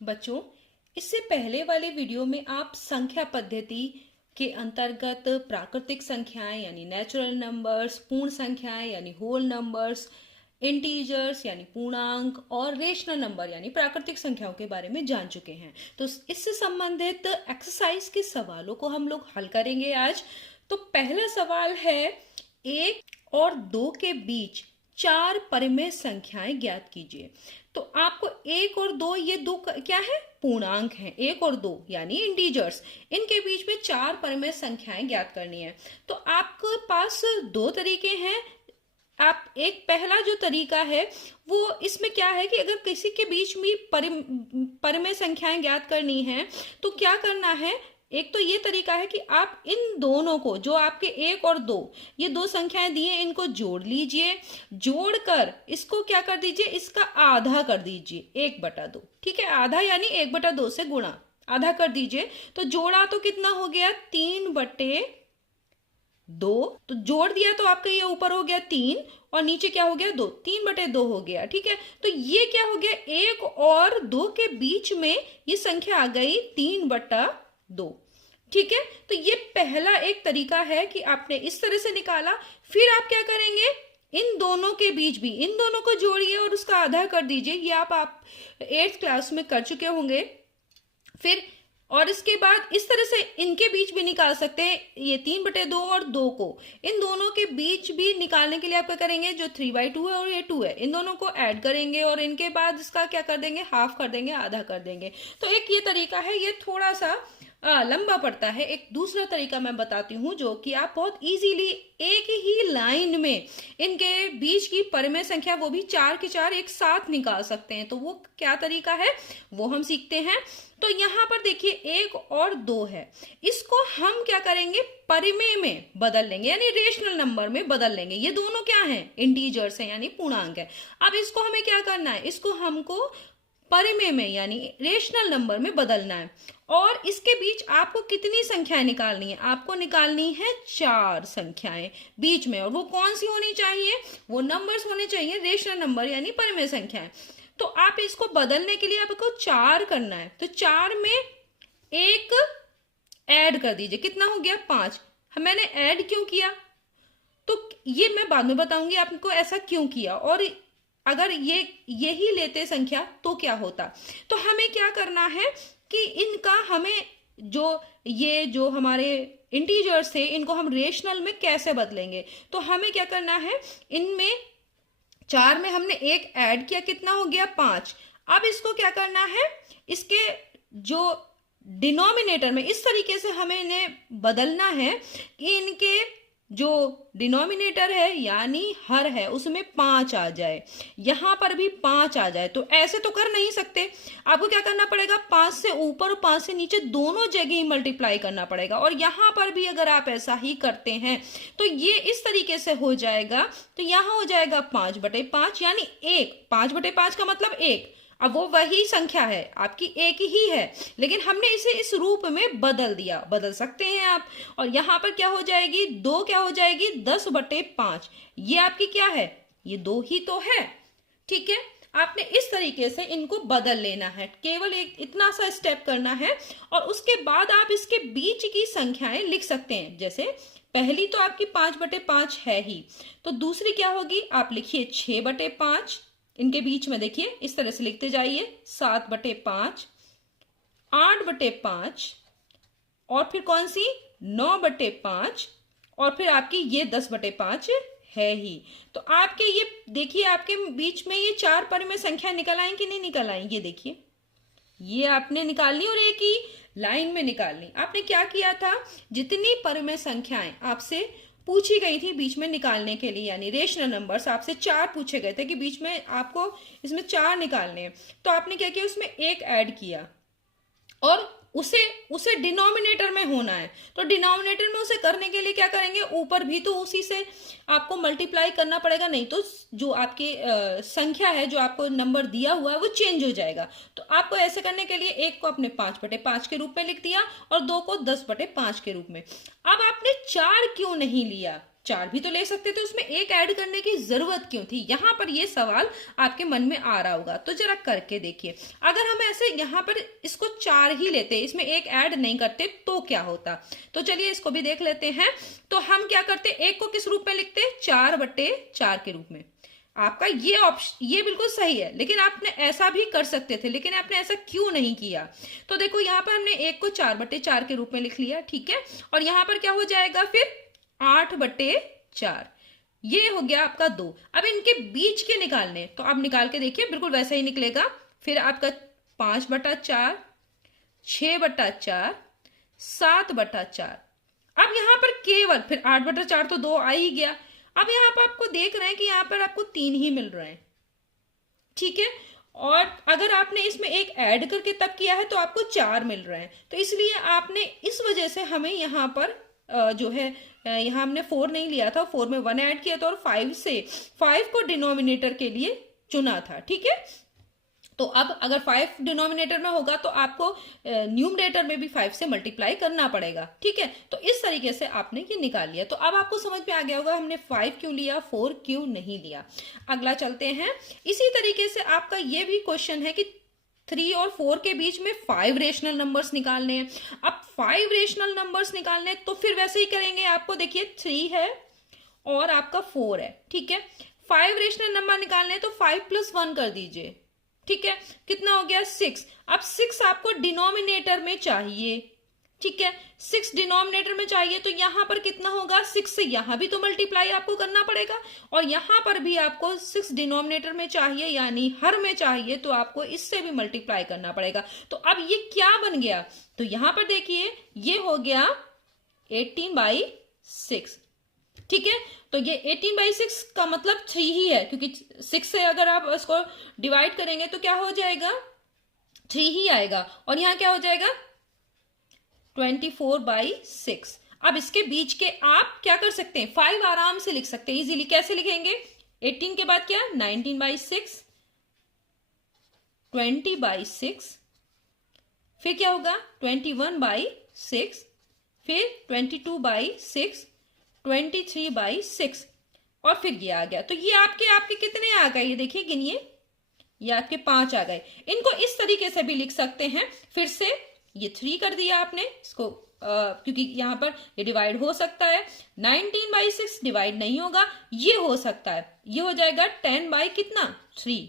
बच्चों, इससे पहले वाले वीडियो में आप संख्या पद्धति के अंतर्गत प्राकृतिक संख्याएं यानी नेचुरल नंबर्स, पूर्ण संख्याएं यानी होल नंबर्स, इंटीजर्स यानी पूर्णांक और रेशनल नंबर यानी प्राकृतिक संख्याओं के बारे में जान चुके हैं। तो इससे संबंधित एक्सरसाइज के सवालों को हम लोग हल करेंगे आज। तो पहला सवाल है, 1 और 2 के बीच 4 परिमेय संख्याएं ज्ञात कीजिए। तो आपको 1 और 2, ये दो क्या है? पूर्णांक हैं। 1 और 2 यानी इंटीजर्स, इनके बीच में 4 परिमेय संख्याएं ज्ञात करनी है। तो आपके पास दो तरीके हैं। आप एक पहला जो तरीका है वो इसमें क्या है कि अगर किसी के बीच में परिमेय संख्याएं ज्ञात करनी है तो क्या करना है। एक तो ये तरीका है कि आप इन दोनों को, जो आपके 1 और 2, ये दो संख्याएं दी हैं, इनको जोड़ लीजिए। जोड़कर इसको क्या कर दीजिए, इसका आधा कर दीजिए, 1/2। ठीक है, आधा यानी 1/2 से गुणा, आधा कर दीजिए। तो जोड़ा तो कितना हो गया, 3/2। तो जोड़ दिया तो आपका ये ऊपर हो गया 3 और नीचे क्या हो गया, 2, 3/2 हो गया। ठीक है, तो ये क्या हो गया, 1 और 2 के बीच में ये संख्या आ गई 3/2। ठीक है, तो ये पहला एक तरीका है कि आपने इस तरह से निकाला। फिर आप क्या करेंगे, इन दोनों के बीच भी, इन दोनों को जोड़िए और उसका आधा कर दीजिए। ये आप 8th क्लास में कर चुके होंगे। फिर और इसके बाद इस तरह से इनके बीच भी निकाल सकते हैं, ये 3/2 और 2 को, इन दोनों के बीच भी निकालने के लिए आप क्या करेंगे, जो 3/2 है और ये 2 है, इन दोनों को ऐड करेंगे और इनके बाद इसका क्या कर देंगे, हाफ कर देंगे, आधा कर देंगे। तो एक ये तरीका है, ये थोड़ा सा लंबा पड़ता है। एक दूसरा तरीका मैं बताती हूँ जो कि आप बहुत इजीली एक ही लाइन में इनके बीच की परिमेय संख्या, वो भी 4 के 4 एक साथ निकाल सकते हैं। तो वो क्या तरीका है वो हम सीखते हैं। तो यहां पर देखिए 1 और 2 है, इसको हम क्या करेंगे, परिमेय में बदल लेंगे यानी रेशनल नंबर में बदल लेंगे। ये दोनों क्या हैं, इंटीजर्स हैं यानी पूर्णांक है। अब इसको हमें क्या करना है, इसको हमको परिमेय में यानी रेशनल नंबर में बदलना है। और इसके बीच आपको कितनी संख्याएं निकालनी है, आपको निकालनी है 4 संख्याएं बीच में। और वो कौन सी होनी चाहिए, वो नंबर्स होने चाहिए रेशनल नंबर यानी परिमेय संख्याएं। तो आप इसको बदलने के लिए आपको 4 करना है। तो 4 में 1 ऐड कर दीजिए, कितना हो गया, 5। मैंने ऐड क्यों किया, तो ये मैं बाद में बताऊंगी आपको ऐसा क्यों किया। और अगर यही लेते संख्या तो क्या होता। तो हमें क्या करना है कि इनका हमें जो हमारे इंटीजर्स थे, इनको हम रेशनल में कैसे बदलेंगे। तो हमें क्या करना है, इनमें 4 में हमने 1 ऐड किया, कितना हो गया, 5। अब इसको क्या करना है, इसके जो डिनोमिनेटर में इस तरीके से हमें इन्हें बदलना है कि इनके जो डिनोमिनेटर है यानी हर है उसमें 5 आ जाए, यहां पर भी 5 आ जाए। तो ऐसे तो कर नहीं सकते, आपको क्या करना पड़ेगा, 5 से ऊपर और 5 से नीचे दोनों जगह ही मल्टीप्लाई करना पड़ेगा। और यहां पर भी अगर आप ऐसा ही करते हैं तो ये इस तरीके से हो जाएगा। तो यहां हो जाएगा 5/5 यानी 1, 5/5 का मतलब 1। अब वो वही संख्या है, आपकी एक ही है, लेकिन हमने इसे इस रूप में बदल दिया, बदल सकते हैं आप। और यहां पर क्या हो जाएगी, 2 क्या हो जाएगी, 10/5। ये आपकी क्या है, ये 2 ही तो है। ठीक है, आपने इस तरीके से इनको बदल लेना है, केवल एक इतना सा स्टेप करना है। और उसके बाद आप इसके बीच की संख्याएं लिख सकते हैं। जैसे पहली तो आपकी 5/5 है ही, तो दूसरी क्या होगी, आप लिखिए 6/5। इनके बीच में देखिए इस तरह से लिखते जाइए, 7/5, 8/5 और फिर कौन सी, 9/5 और फिर आपकी ये 10/5 है ही। तो आपके ये देखिए, आपके बीच में ये 4 परिमेय संख्या निकल आई कि नहीं निकल आई, ये देखिए, ये आपने निकालनी और एक ही लाइन में निकालनी। आपने क्या किया था, जितनी परिमेय संख्याएं आपसे पूछी गई थी बीच में निकालने के लिए यानी रेशनल नंबर्स, आपसे 4 पूछे गए थे कि बीच में आपको इसमें 4 निकालने हैं, तो आपने क्या किया, उसमें 1 ऐड किया और उसे डिनोमिनेटर में होना है। तो डिनोमिनेटर में उसे करने के लिए क्या करेंगे, ऊपर भी तो उसी से आपको मल्टीप्लाई करना पड़ेगा, नहीं तो जो आपकी संख्या है, जो आपको नंबर दिया हुआ है, वो चेंज हो जाएगा। तो आपको ऐसे करने के लिए 1 को आपने 5/5 के रूप में लिख दिया और 2 को 10/5 के रूप में। अब आपने 4 क्यों नहीं लिया, 4 भी तो ले सकते थे, उसमें एक ऐड करने की जरूरत क्यों थी? यहां पर ये सवाल आपके मन में आ रहा होगा, तो जरा करके देखिए। अगर हम ऐसे यहां पर इसको 4 ही लेते, इसमें एक ऐड नहीं करते, तो क्या होता? तो चलिए इसको भी देख लेते हैं। तो हम क्या करते, एक को किस रूप में लिखते? 4/4 के रूप में। आपका ये ऑप्शन ये बिल्कुल सही है, लेकिन आपने ऐसा भी कर सकते थे, लेकिन आपने ऐसा क्यों नहीं किया? तो देखो यहाँ पर हमने एक को 4/4 के रूप में लिख लिया, ठीक है, और यहाँ पर क्या हो जाएगा फिर? 8/4। ये हो गया आपका 2। अब इनके बीच के निकालने, तो आप निकाल के देखिए, बिल्कुल वैसा ही निकलेगा। फिर आपका 5/4, 6/4, 7/4। अब यहां पर केवल फिर 8/4 तो 2 आ ही गया। अब यहां पर आपको देख रहे हैं कि यहां पर आपको 3 ही मिल रहे हैं, ठीक है, और अगर आपने इसमें एक ऐड करके तब किया है तो आपको 4 मिल रहे हैं। तो इसलिए आपने, इस वजह से हमें यहाँ पर जो है, यहाँ हमने 4 नहीं लिया था, 4 में 1 ऐड किया था, और 5 को डिनोमिनेटर के लिए चुना था, ठीक है। तो अब अगर 5 डिनोमिनेटर में होगा तो आपको न्यूमरेटर में भी 5 से मल्टीप्लाई करना पड़ेगा, ठीक है। तो इस तरीके से आपने ये निकाल लिया। तो अब आपको समझ में आ गया होगा हमने 5 क्यों लिया, 4 क्यों नहीं लिया। अगला चलते हैं। इसी तरीके से आपका ये भी क्वेश्चन है कि 3 और 4 के बीच में 5 रेशनल नंबर्स निकालने हैं। अब 5 रेशनल नंबर्स निकालने, तो फिर वैसे ही करेंगे। आपको देखिए 3 है और आपका 4 है, ठीक है। 5 रेशनल नंबर निकालने, तो 5 + 1 कर दीजिए, ठीक है। कितना हो गया? 6। अब 6 आपको डिनोमिनेटर में चाहिए, ठीक है। 6 डिनोमिनेटर में चाहिए, तो यहां पर कितना होगा? 6 से यहां भी तो मल्टीप्लाई आपको करना पड़ेगा, और यहां पर भी आपको 6 डिनोमिनेटर में चाहिए, यानी हर में चाहिए, तो आपको इससे भी मल्टीप्लाई करना पड़ेगा। तो अब ये क्या बन गया? तो यहां पर देखिए, ये हो गया 18/6, ठीक है। तो ये 18/6 का मतलब 3 ही है, क्योंकि 6 से अगर आप इसको डिवाइड करेंगे तो क्या हो जाएगा? 3 ही आएगा, और यहां क्या हो जाएगा? 24/6। अब इसके बीच के आप क्या कर सकते हैं? 5 आराम से लिख सकते हैं इजीली। कैसे लिखेंगे? 18 के बाद क्या? 19/6, 20/6, फिर क्या होगा? 21/6, फिर 22/6, 23/6, और फिर ये आ गया। तो ये आपके कितने आ गए? ये देखिए, गिनिए, ये आपके 5 आ गए। इनको इस तरीके से भी लिख सकते हैं। फिर से ये 3 कर दिया आपने इसको, क्योंकि यहां पर ये डिवाइड हो सकता है। 19/6 डिवाइड नहीं होगा, ये हो सकता है, ये हो जाएगा 10/3।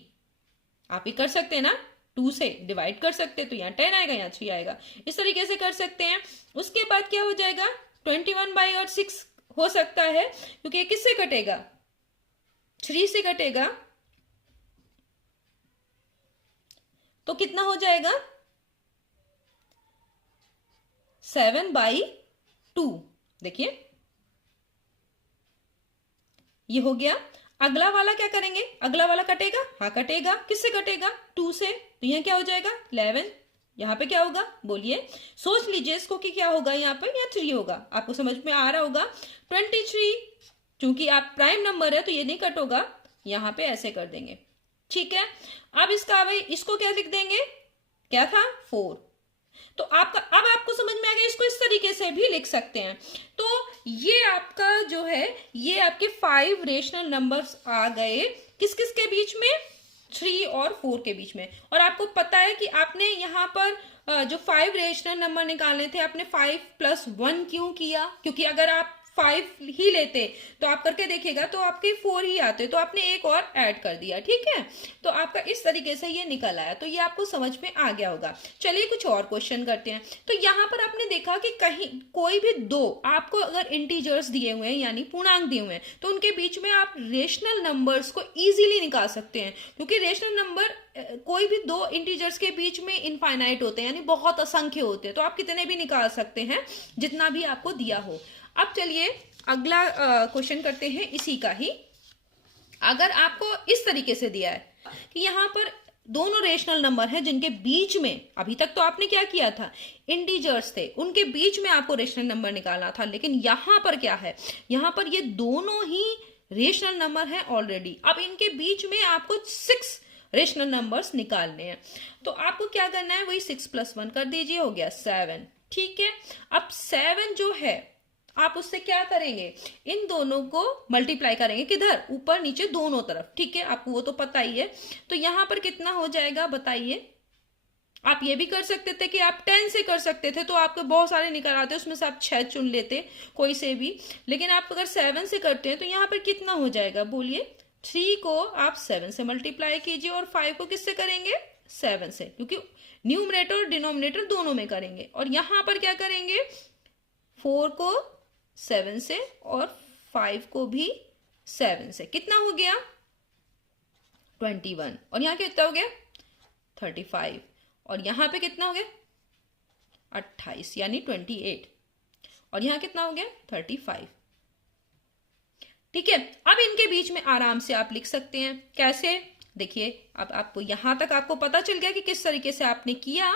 आप ही कर सकते हैं ना, 2 से डिवाइड कर सकते हैं, तो यहाँ 10 आएगा, यहाँ 3 आएगा। इस तरीके से कर सकते हैं। उसके बाद क्या हो जाएगा? 21/6 हो सकता है, क्योंकि किससे कटेगा? 3 से कटेगा, तो कितना हो जाएगा? 7/2। देखिए, ये हो गया। अगला वाला क्या करेंगे? अगला वाला कटेगा? हाँ कटेगा। किससे कटेगा? 2 से। तो यहाँ क्या हो जाएगा? 11। यहाँ पे क्या होगा? बोलिए, सोच लीजिए इसको कि क्या होगा यहाँ पे, या 3 होगा। आपको समझ में आ रहा होगा। 23, क्योंकि आप प्राइम नंबर है तो ये नहीं कट होगा, यहाँ पे ऐसे कर देंगे, ठीक है। अब इसका भाई इसको क्या लिख देंगे? क्या था? 4। तो आपका अब आपको समझ में आ गया, इसको इस तरीके से भी लिख सकते हैं। तो ये आपका जो है, ये आपके 5 रेशनल नंबर्स आ गए। किस किस के बीच में? 3 और 4 के बीच में। और आपको पता है कि आपने यहाँ पर जो 5 रेशनल नंबर निकालने थे, आपने 5 + 1 क्यों किया? क्योंकि अगर आप 5 ही लेते तो आप करके देखिएगा तो आपके 4 ही आते, तो आपने एक और ऐड कर दिया, ठीक है। तो आपका इस तरीके से ये निकल आया। तो ये आपको समझ में आ गया होगा। चलिए कुछ और क्वेश्चन करते हैं। तो यहाँ पर आपने देखा कि कहीं कोई भी दो आपको अगर इंटीजर्स दिए हुए हैं, यानी पूर्णांक दिए हुए हैं, तो उनके बीच में आप रेशनल नंबर्स को इजीली निकाल सकते हैं, क्योंकि रेशनल नंबर कोई भी दो इंटीजर्स के बीच में इनफाइनाइट होते हैं, यानी बहुत असंख्य होते हैं। तो आप कितने भी निकाल सकते हैं, जितना भी आपको दिया हो। अब चलिए अगला क्वेश्चन करते हैं इसी का ही। अगर आपको इस तरीके से दिया है कि यहाँ पर दोनों रेशनल नंबर हैं जिनके बीच में, अभी तक तो आपने क्या किया था? इंटीजर्स थे, उनके बीच में आपको रेशनल नंबर निकालना था। लेकिन यहाँ पर क्या है? यहाँ पर ये दोनों ही रेशनल नंबर हैं ऑलरेडी। अब इनके बीच में आपको 6 रेशनल नंबर्स निकालने हैं। तो आपको क्या करना है? वही 6 + 1 कर दीजिए, हो गया 7, ठीक है। अब 7 जो है आप उससे क्या करेंगे, इन दोनों को मल्टीप्लाई करेंगे, किधर, ऊपर नीचे दोनों तरफ, ठीक है, आपको वो तो पता ही है। तो यहां पर कितना हो जाएगा बताइए। आप ये भी कर सकते थे कि आप 10 से कर सकते थे, तो आपके बहुत सारे निकल आते, उसमें से आप 6 चुन लेते कोई से भी। लेकिन आप अगर 7 से करते हैं तो यहाँ पर कितना हो जाएगा बोलिए। 3 को आप 7 से मल्टीप्लाई कीजिए और 5 को किससे करेंगे, 7 से, क्योंकि न्यूमरेटर और डिनोमिनेटर दोनों में करेंगे। और यहां पर क्या करेंगे, 4 को 7 से और 5 को भी 7 से। कितना हो गया 21, और यहाँ कितना हो गया 35, और यहां पे कितना हो गया 28 यानी 28, और यहां कितना हो गया 35। ठीक है, अब इनके बीच में आराम से आप लिख सकते हैं। कैसे, देखिए अब आपको यहां तक आपको पता चल गया कि किस तरीके से आपने किया,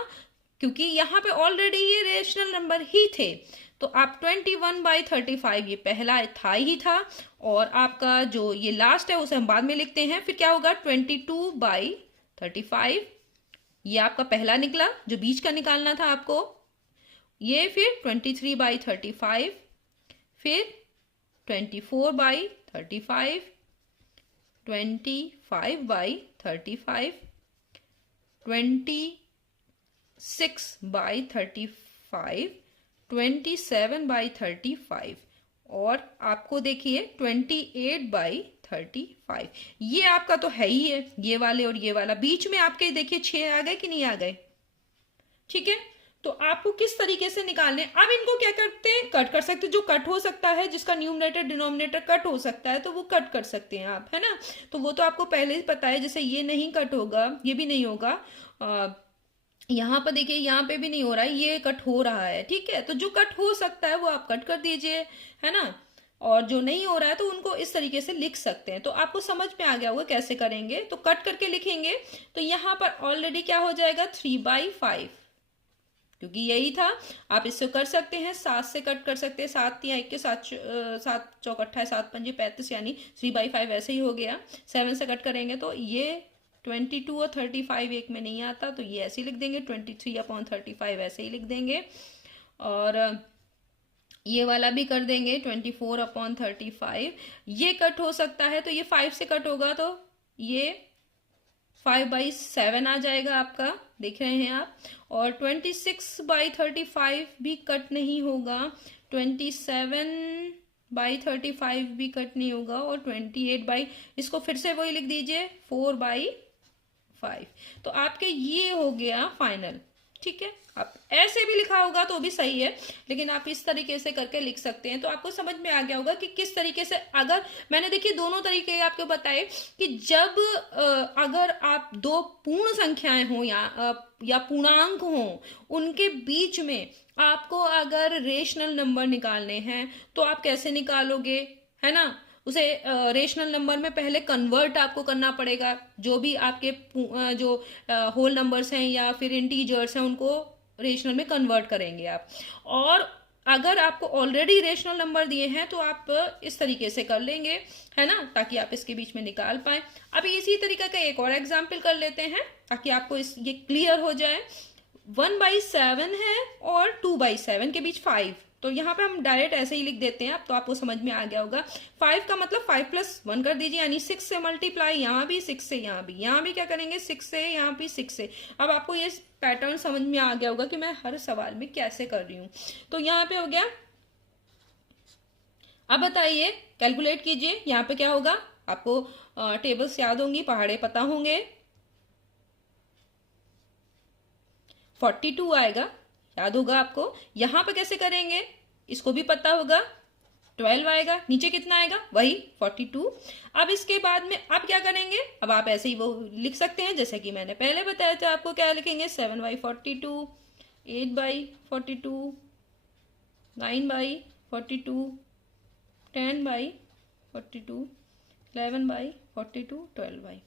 क्योंकि यहां पे ऑलरेडी ये रेशनल नंबर ही थे। तो आप 21/35 ये पहला था ही था, और आपका जो ये लास्ट है उसे हम बाद में लिखते हैं। फिर क्या होगा 22/35, ये आपका पहला निकला, जो बीच का निकालना था आपको। ये फिर 23/35, फिर 24/35, 25/35, 26/35, 27/35, और आपको देखिए 28/35। ये आपका तो है ही है, ये वाले और ये वाला। बीच में आपके देखिए 6 आ गए कि नहीं आ गए। ठीक है, तो आपको किस तरीके से निकालने, अब इनको क्या करते हैं, कट कर सकते हैं। जो कट हो सकता है, जिसका न्यूमरेटर डिनोमिनेटर कट हो सकता है, तो वो कट कर सकते हैं आप, है ना। तो वो तो आपको पहले ही पता है, जैसे ये नहीं कट होगा, ये भी नहीं होगा, यहाँ पर देखिए यहाँ पे भी नहीं हो रहा है, ये कट हो रहा है। ठीक है, तो जो कट हो सकता है वो आप कट कर दीजिए, है ना, और जो नहीं हो रहा है तो उनको इस तरीके से लिख सकते हैं। तो आपको समझ में आ गया होगा कैसे करेंगे। तो कट करके लिखेंगे, तो यहाँ पर ऑलरेडी क्या हो जाएगा 3/5, क्योंकि यही था। आप इससे कर सकते हैं 7 से कट कर सकते हैं, 7 या 1 के 7 7 चौक 28, 7 पंजे 35, यानी 3/5 ऐसे ही हो गया। 7 से कट करेंगे तो ये 22 और 35 एक में नहीं आता, तो ये ऐसे ही लिख देंगे, 23/35 ऐसे ही लिख देंगे। और ये वाला भी कर देंगे 24/35, ये कट हो सकता है, तो ये 5 से कट होगा, तो ये 5/7 आ जाएगा आपका, देख रहे हैं आप। और 26/35 भी कट नहीं होगा, 27/35 भी कट नहीं होगा, और 28 इसको फिर से वही लिख दीजिए 4/5। तो आपके ये हो गया फाइनल। ठीक है, आप ऐसे भी लिखा होगा तो भी सही है, लेकिन आप इस तरीके से करके लिख सकते हैं। तो आपको समझ में आ गया होगा कि किस तरीके से, अगर मैंने देखिए दोनों तरीके आपको बताए कि जब अगर आप दो पूर्ण संख्याएं हों या पूर्णांक हों, उनके बीच में आपको अगर रेशनल नंबर निकालने हैं तो आप कैसे निकालोगे, है ना। उसे रेशनल नंबर में पहले कन्वर्ट आपको करना पड़ेगा। जो भी आपके जो होल नंबर्स हैं या फिर इंटीजर्स हैं, उनको रेशनल में कन्वर्ट करेंगे आप। और अगर आपको ऑलरेडी रेशनल नंबर दिए हैं तो आप इस तरीके से कर लेंगे, है ना, ताकि आप इसके बीच में निकाल पाए। अब इसी तरीके का एक और एग्जाम्पल कर लेते हैं ताकि आपको ये क्लियर हो जाए। 1/7 है और 2/7 के बीच 5, तो यहाँ पे हम डायरेक्ट ऐसे ही लिख देते हैं। अब तो आपको समझ में आ गया होगा। 5 का मतलब 5+1 कर दीजिए, यानी 6 से मल्टीप्लाई, यहाँ भी 6 से, यहाँ भी क्या करेंगे 6 से, यहाँ भी 6 से। अब आपको ये पैटर्न समझ में आ गया होगा कि मैं हर सवाल में कैसे कर रही हूँ। तो यहाँ पे हो गया। अब बताइए, कैलकुलेट कीजिए, यहाँ पे क्या होगा। आपको टेबल्स याद होंगी, पहाड़े पता होंगे। 42 आएगा, याद होगा आपको। यहां पे कैसे करेंगे इसको भी पता होगा। 12 आएगा, नीचे कितना आएगा वही 42। अब इसके बाद में आप क्या करेंगे, अब आप ऐसे ही वो लिख सकते हैं जैसे कि मैंने पहले बताया था। आपको क्या लिखेंगे 7/42, 8/42, 9/42, 10/42, 11/42, 12।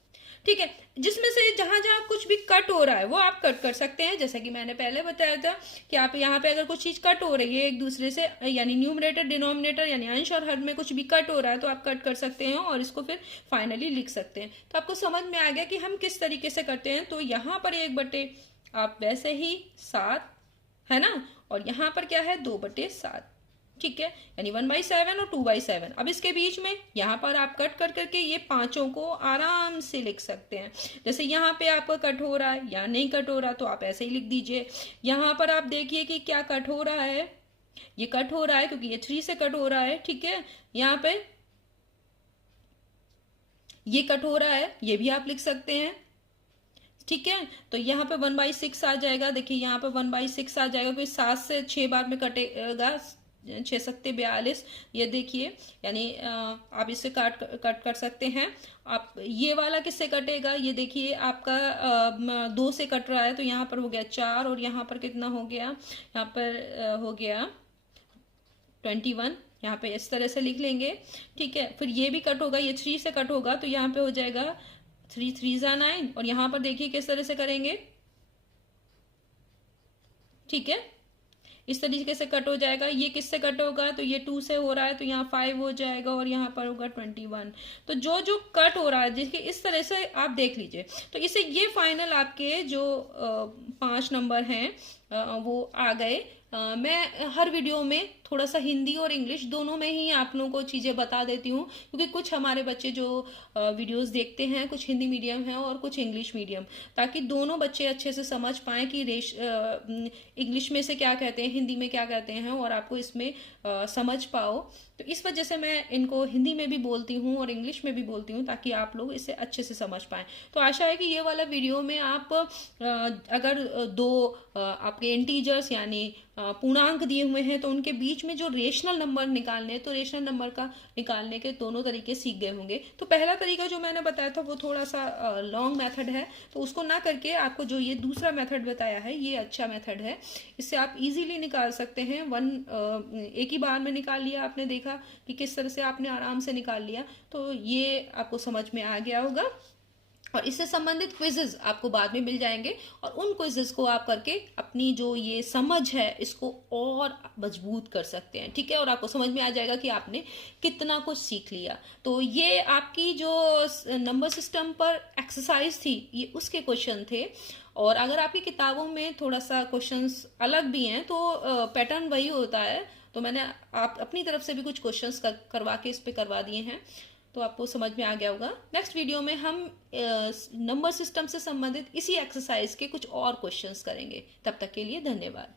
ठीक है, जिसमें से जहां जहां कुछ भी कट हो रहा है वो आप कट कर सकते हैं। जैसे कि मैंने पहले बताया था कि आप यहाँ पे अगर कुछ चीज कट हो रही है एक दूसरे से, यानी न्यूमरेटर डिनोमिनेटर यानी अंश और हर में कुछ भी कट हो रहा है, तो आप कट कर सकते हैं और इसको फिर फाइनली लिख सकते हैं। तो आपको समझ में आ गया कि हम किस तरीके से करते हैं। तो यहाँ पर 1/, आप वैसे ही 7, है ना, और यहाँ पर क्या है 2/7। ठीक है, यानी 1/7 और 2/7। अब इसके बीच में यहाँ पर आप कट कर करके ये पांचों को आराम से लिख सकते हैं। जैसे यहाँ पे आपका कट हो रहा है या नहीं कट हो रहा तो आप ऐसे ही लिख दीजिए। यहाँ पर आप देखिए कि क्या कट हो रहा है, ये कट हो रहा है क्योंकि ये 3 से कट हो रहा है। ठीक है, यहाँ पे ये कट हो रहा है, ये भी आप लिख सकते हैं। ठीक है, तो यहाँ पे 1/6 आ जाएगा। देखिए यहाँ पे 1/6 आ जाएगा क्योंकि 7 से 6 बार में कटेगा, 6 सत्ते 42। ये देखिए, यानी आप इससे कट कर सकते हैं। आप ये वाला किससे कटेगा, ये देखिए आपका 2 से कट रहा है तो यहाँ पर हो गया 4 और यहाँ पर कितना हो गया, यहाँ पर हो गया 21। यहाँ पे इस तरह से लिख लेंगे। ठीक है, फिर ये भी कट होगा, ये 3 से कट होगा तो यहाँ पे हो जाएगा 3 3 जा 9 और यहाँ पर देखिए किस तरह से करेंगे। ठीक है, इस तरीके से कट हो जाएगा। ये किससे कट होगा, तो ये 2 से हो रहा है तो यहाँ 5 हो जाएगा और यहाँ पर होगा 21। तो जो जो कट हो रहा है जिसके इस तरह से आप देख लीजिए। तो इससे ये फाइनल आपके जो 5 नंबर हैं वो आ गए। मैं हर वीडियो में थोड़ा सा हिंदी और इंग्लिश दोनों में ही आप लोगों को चीज़ें बता देती हूँ, क्योंकि कुछ हमारे बच्चे जो वीडियोस देखते हैं कुछ हिंदी मीडियम है और कुछ इंग्लिश मीडियम, ताकि दोनों बच्चे अच्छे से समझ पाएं कि इंग्लिश में से क्या कहते हैं, हिंदी में क्या कहते हैं, और आपको इसमें समझ पाओ। तो इस वजह से मैं इनको हिंदी में भी बोलती हूँ और इंग्लिश में भी बोलती हूँ ताकि आप लोग इसे अच्छे से समझ पाएं। तो आशा है कि ये वाला वीडियो में आप अगर दो आपके इंटीजर्स यानी पूर्णांक दिए हुए हैं तो उनके बीच में जो रेशनल नंबर निकालने, तो रेशनल नंबर का निकालने के दोनों तरीके सीख गए होंगे। तो पहला तरीका जो मैंने बताया था वो थोड़ा सा लॉन्ग मेथड है, तो उसको ना करके आपको जो ये दूसरा मेथड बताया है ये अच्छा मेथड है। इससे आप इजीली निकाल सकते हैं। एक ही बार में निकाल लिया, आपने देखा कि किस तरह से आपने आराम से निकाल लिया। तो ये आपको समझ में आ गया होगा। और इससे संबंधित क्विजेज आपको बाद में मिल जाएंगे और उन क्विजेज को आप करके अपनी जो ये समझ है इसको और मजबूत कर सकते हैं। ठीक है, और आपको समझ में आ जाएगा कि आपने कितना कुछ सीख लिया। तो ये आपकी जो नंबर सिस्टम पर एक्सरसाइज थी ये उसके क्वेश्चन थे। और अगर आपकी किताबों में थोड़ा सा क्वेश्चंस अलग भी हैं तो पैटर्न वही होता है। तो मैंने आप अपनी तरफ से भी कुछ क्वेश्चंस करवा के इस पे करवा दिए हैं, तो आपको समझ में आ गया होगा। नेक्स्ट वीडियो में हम नंबर सिस्टम से संबंधित इसी एक्सरसाइज के कुछ और क्वेश्चंस करेंगे। तब तक के लिए धन्यवाद।